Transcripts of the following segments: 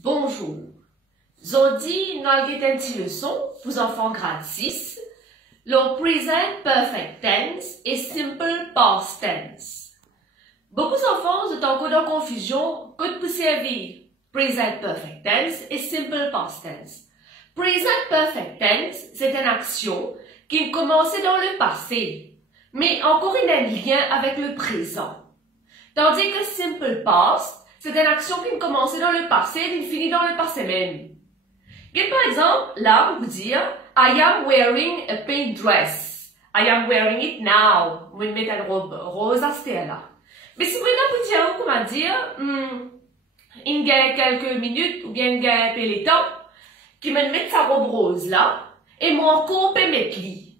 Bonjour. Aujourd'hui, nous allons une petite leçon pour les enfants grade 6. Le present perfect tense et simple past tense. Beaucoup d'enfants sont encore dans confusion que pour servir present perfect tense et simple past tense. Present perfect tense, c'est une action qui commençait dans le passé, mais encore il a un lien avec le présent. Tandis que simple past, c'est une action qui commençait dans le passé et qui finit dans le passé même. Par exemple, là, on peut dire I am wearing a pink dress. I am wearing it now. Vous mettez une robe rose à ce là. Mais si vous voulez dire, comment dire, il y a quelques minutes ou bien il y a un peu de temps, qui me met sa robe rose là, et moi encore peut mettre lui.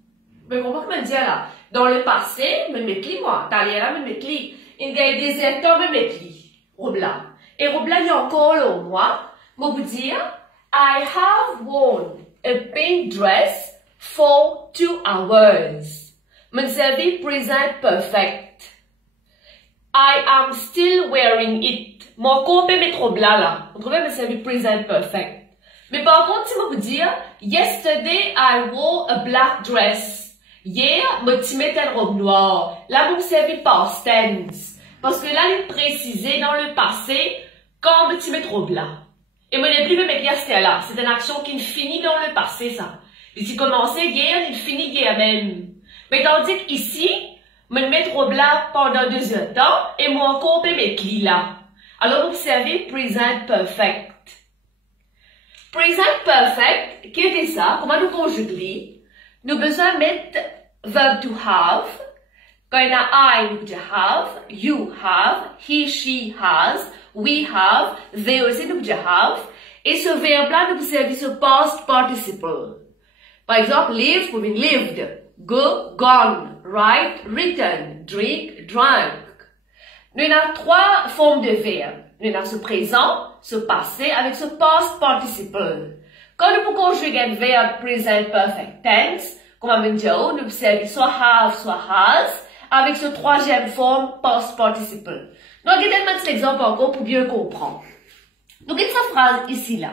Mais comment me dire là? Dans le passé, me mettre lui, moi. Derrière là, me mettre lui. Il y a des états, me mettre lui. Robe là. Et robe là, il y a encore là, moi. Moi, vous dire, I have worn a pink dress for 2 hours. Me servir present perfect. I am still wearing it. Moi, encore peut mettre robe là. Vous trouvez me servir present perfect. Mais par contre, si je vous dire, yesterday I wore a black dress. Hier, je mettais une robe noire. Là, vous servez past tense. Parce que là, il est précisé dans le passé quand je mets robe là. Et je ne plus me mettre yesterday là. C'est une action qui finit dans le passé, ça. Il commencé hier, il finit hier même. Mais tandis qu'ici, je mets robe là pendant 2 heures de temps et moi encore, je mettre li là. Alors, vous observez present perfect. Present perfect, qu'est-ce que c'est ça? Comment nous conjuguer? Nous avons besoin de mettre verb to have. Quand il y a I, nous devons have, you have, he, she has, we have, they aussi nous devons have. Et ce verbe-là nous servir ce past participle. Par exemple, live pour dire lived, go, gone, write, written, drink, drank. Nous avons 3 formes de verbes. Nous avons ce présent, ce passé avec ce past participle. Quand nous pouvons conjuguer un verbe present perfect tense, comme on dit, nous observons soit have, soit has, avec ce 3e forme past participle. Nous allons mettre cet exemple encore pour bien comprendre. Nous avons cette phrase ici là.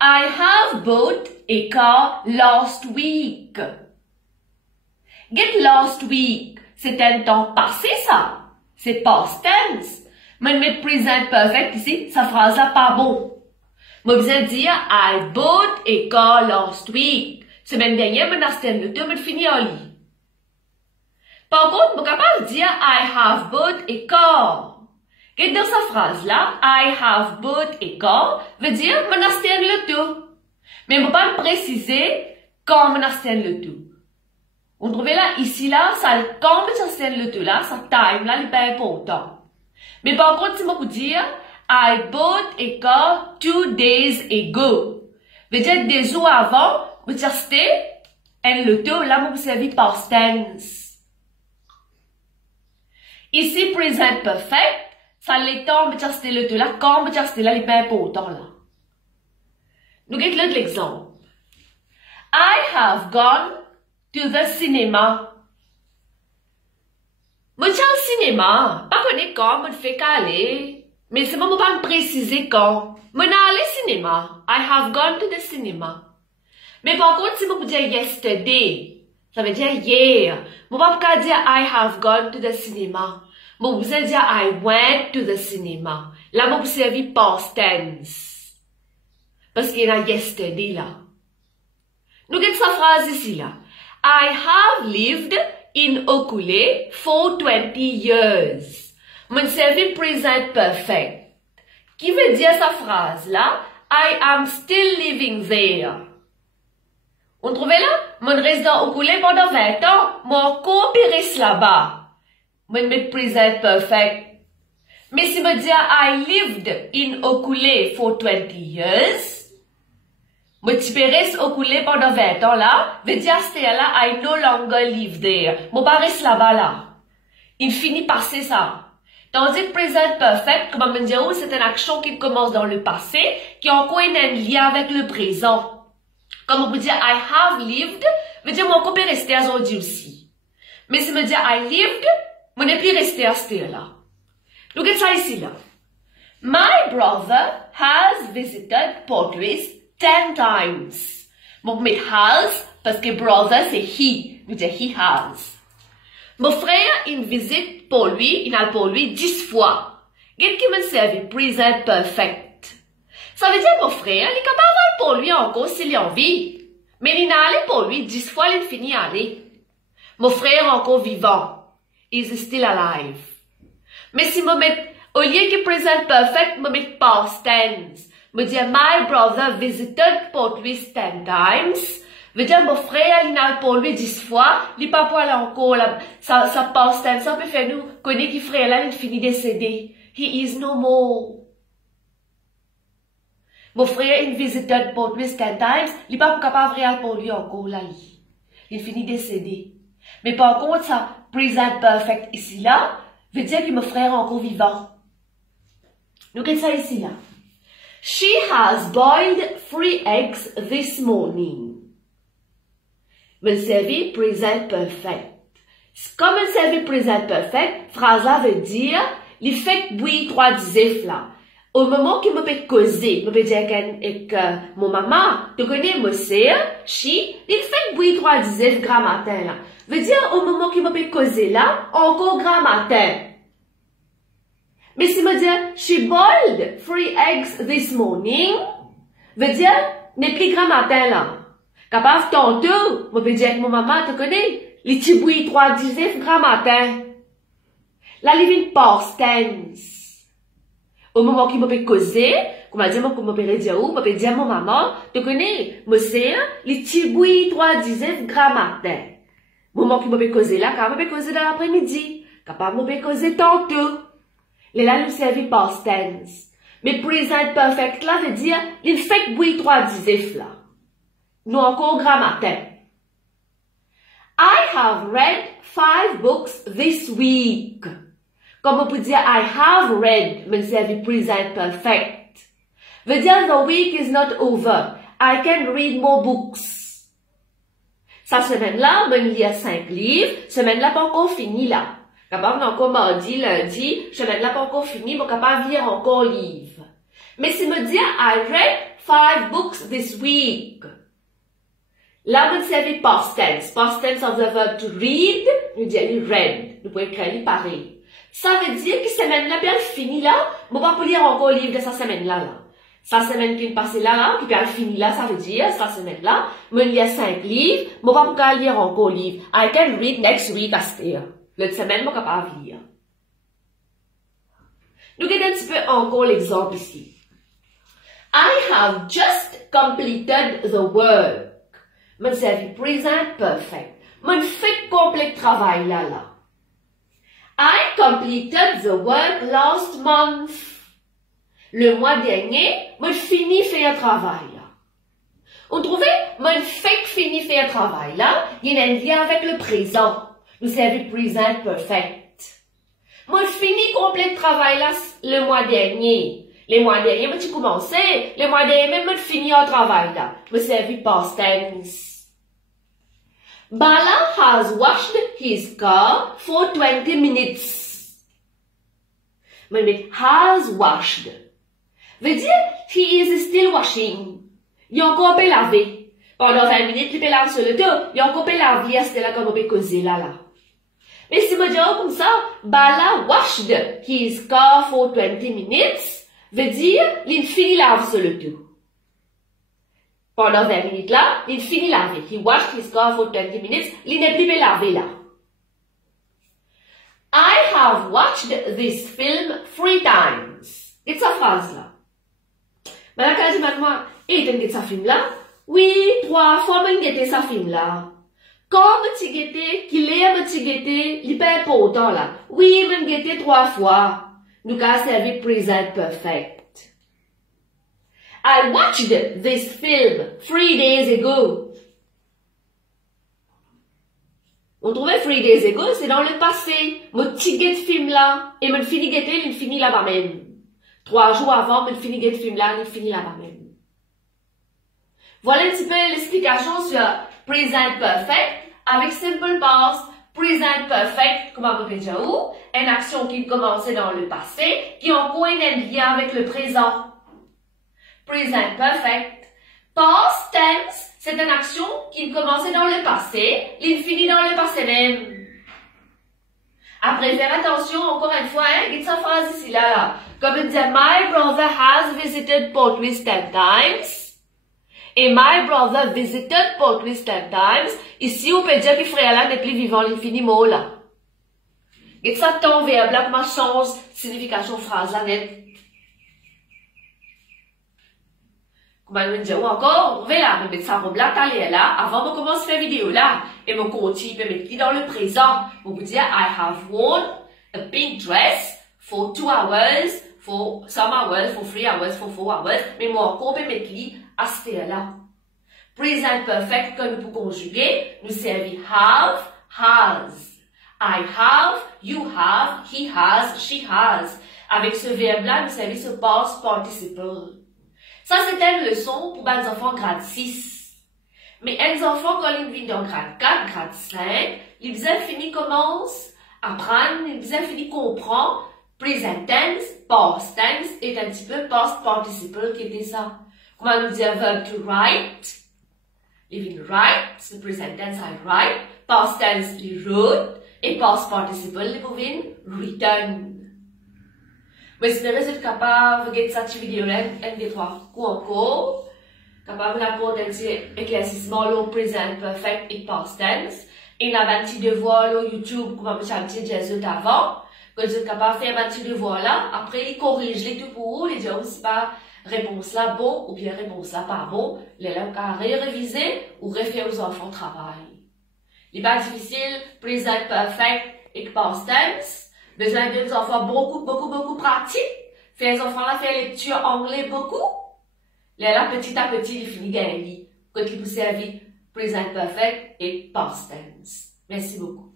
I have bought a car last week. Get last week, c'est un temps passé ça. C'est past tense. Mais mettre present perfect ici, sa phrase là pas bon. Moi, vous allez dire, I bought a car last week. Semaine dernière, je n'ai pas le fini en lit. Par contre, je suis capable de dire, I have bought a car. Et dans sa phrase là, I have bought a car, veut dire, je n'ai le tout. Mais je ne peux pas préciser quand je n'ai le tout. Vous trouvez là, ici là, ça, quand je n'ai le tout là, ça time là, il pas important. Mais par contre, si je peux dire, I bought a car 2 days ago. Veut dire, des jours avant, vous dire, c'était, et le tout, là, vous servez past tense. Ici, present perfect, ça l'étend, vous dire, c'était le tout, là, quand vous dire, c'était là, il pas important, là. Nous avons l'autre exemple. I have gone to the cinema. Je vais au cinéma, pas connaître quand, je fais qu'aller. Mais c'est moi pas me préciser quand. Je vais aller au cinéma. I have gone to the cinema. Mais par contre, si je veux dire yesterday, ça veut dire hier. Je ne vais pas dire I have gone to the cinema. Je vais dire I went to the cinema. Là, je vais servir past tense. Parce qu'il y a yesterday là. Nous avons cette phrase ici là. I have lived in Okule for 20 years. Mon service present perfect. Qui veut dire sa phrase là? I am still living there. On trouve là? Mon reste dans Okule pendant 20 ans. Mon copie reste là-bas. Mon met present perfect. Mais si me dire I lived in Okule for 20 years. Moi, tu peux rester au coulé pendant 20 ans là, veut dire c'est là, I no longer live there. Moi, pas reste là-bas là. Il finit par c'est ça. Tandis que present perfect, comme on me dit, c'est une action qui commence dans le passé, qui a encore un lien avec le présent. Comme on peut dire I have lived, veut dire mon copain resté à aujourd'hui aussi. Mais si me dire I lived, moi n'est plus resté à ce là. Donc, ça ici là. My brother has visited Port Louis 10 times. Mon met has parce que brother c'est he. Nous disons he has. Mon frère, il visite Port Louis, il a Port Louis 10 fois. Qu'est-ce qui me servi present perfect? Ça veut dire mon frère, il est capable d'aller Port Louis encore s'il a envie. Mais il n'a allé Port Louis 10 fois, il finit à aller. Mon frère est encore vivant. Is still alive. Mais si je mets, au lieu que present perfect, je mets past tense. Je dis, my brother visited Port Louis 10 times. Veut dire, mon frère, il n'a Port Louis 10 fois. Il n'est pas pour aller encore là. Ça past tense. Ça peut faire nous connaître que frère là, il finit décédé. He is no more. Mon frère, il visited Port Louis 10 times. Il n'est pas capable de aller Port Louis encore là. Il finit décédé. Mais par contre, ça, present perfect ici là, veut dire que mon frère est encore vivant. Nous regardons ça ici là. She has boiled 3 eggs this morning. Me servi present perfect. Comme me servi present perfect, phrase là veut dire, il fait bouillir 3 disifs là. Au moment qu'il me peut causer, me peut dire avec mon maman, tu connais monsieur, she, il fait bouillir 3 disifs grammatin là. Veut dire, au moment qu'il me peut causer là, encore grammatin. Mais si me dit, she boiled 3 eggs this morning, veut dire, n'est plus grammatin là. Capable tantôt, me peut dire avec mon maman, tu connais, les petits bouillis 3 disifs grammatin. Là, il vient past tense. Au moment qu'il me peut causer, comme dit, moi, me peut dire où, me peut dire mon maman, tu connais, monsieur, les petits bouillis 3 disifs grammatin. Au moment qu'il me peut causer là, quand me peut causer dans l'après-midi, capable me peut causer tantôt. Les là, nous servi past tense. Mais present perfect là veut dire, il fait bouillir 3 disifs là. Nous encore grammatin. I have read 5 books this week. Comme on peut dire, I have read, me servi present perfect. Veut dire, the week is not over. I can read more books. Sa semaine-là, on lit 5 livres. Semaine-là, pas encore fini là. Capable encore mardi, lundi, semaine-là, pas encore fini, mais capable de lire encore livre. Mais si me dire, I read 5 books this week. Là, on servi past tense. Past tense of the verb to read, nous dit read. Nous pouvons écrire pareil. Ça veut dire que semaine-là, bien fini là, on va pas lire encore livre de sa semaine-là, là. Sa semaine qui est passée là, qui bien fini là, ça veut dire, sa semaine-là, on lit 5 livres, on va pas lire encore livre. I can read next week, Astir. L'autre semaine, on va pas lire. Nous regardons un petit peu encore l'exemple ici. I have just completed the work. Mon servi present perfect. Mon fait complet travail là. I completed the work last month. Le mois dernier, mon fini faire travail là. On trouvait, mon fait fini faire travail là, il y a un lien avec le présent. Nous servi present perfect. Mon fini complet travail là le mois dernier. Les mois derniers, moi, tu commençais. Les mois derniers, même, je finis en travail, là. Me servi past tense. Bala has washed his car for 20 minutes. Me met has washed. Veut dire, he is still washing. Il a encore pas lavé. Pendant 20 minutes, il peut laver sur le dos. Il a encore pas lavé, c'était là comme on peut causer là. Mais si me dis comme ça, Bala washed his car for 20 minutes, veut dire, il finit lave sur le tout. Pendant 20 minutes là, il finit laver. He washed his car for 20 minutes, il n'est plus lavé là. I have watched this film 3 times. C'est sa phrase là. Mais quand je dis maintenant, et tu as ce film là? Oui, 3 fois, mais tu as ce film là. Quand tu guetté, qu'il est tu guetté, il pas important là. Oui, mais guetté 3 fois. Nous avons servi present perfect. I watched this film 3 days ago. On trouvait 3 days ago, c'est dans le passé. Mon petit guet film là, et mon fini guetté, il finit là-bas même. 3 jours avant, mon fini guet film là, il finit là-bas même. Voilà un petit peu l'explication sur present perfect avec simple past, Present perfect, comment on peut dire où? Une action qui commençait dans le passé, qui a encore un lien avec le présent. Present perfect. Past tense, c'est une action qui commençait dans le passé, il finit dans le passé même. Après, faire attention, encore une fois, hein, dites sa phrase ici, là. Comme il dit, my brother has visited Port Louis 10 times. Et my brother visited Port Louis 10 times. Ici, on peut dire que frère là n'est plus vivant l'infiniment, là. Dites ça, ton verbe là, comment change signification phrase là, net. Comment je dire, ou encore, on va là, me mettre sa robe là, là, avant de commencer la vidéo là, et me continue, me mettre dans le présent. On peut dire, I have worn a pink dress for 2 hours, for some hours, for 3 hours, for 4 hours, mais moi encore, me mettre à ce là. Present perfect, quand nous pouvons conjuguer, nous servit have, has. I have, you have, he has, she has. Avec ce verbe là, nous servit ce past participle. Ça, c'était une leçon pour les enfants grade 6. Mais les enfants, quand ils viennent dans grade 4, grade 5, ils faisaient fini commence à apprendre, ils faisaient fini comprendre present tense, past tense et un petit peu past participle qui était ça. Comment nous dire verb to write? Ils viennent write, c'est present tense, I write. Past tense, ils wrote. Et past participle, ils viennent written. J'espère que vous êtes capable de regarder cette vidéo-là, un des trois coups encore, capable d'apporter un petit éclaircissement au present perfect et past tense. Et on a un petit devoir sur YouTube, comme on a un petit Jésus avant, que vous êtes capable de faire un petit devoir là. Après, il corrige les tout pour vous, il dit, oh, c'est pas réponse là bon, ou bien réponse là pas bon. Les là, on peut réviser ou refaire aux enfants au travail. Les pas difficiles, present perfect et past tense. Besoin des enfants beaucoup pratiques. Faire les enfants là faire lecture anglais beaucoup. Là, petit à petit, il finit gagner. Quand il vous servir present perfect et past tense. Merci beaucoup.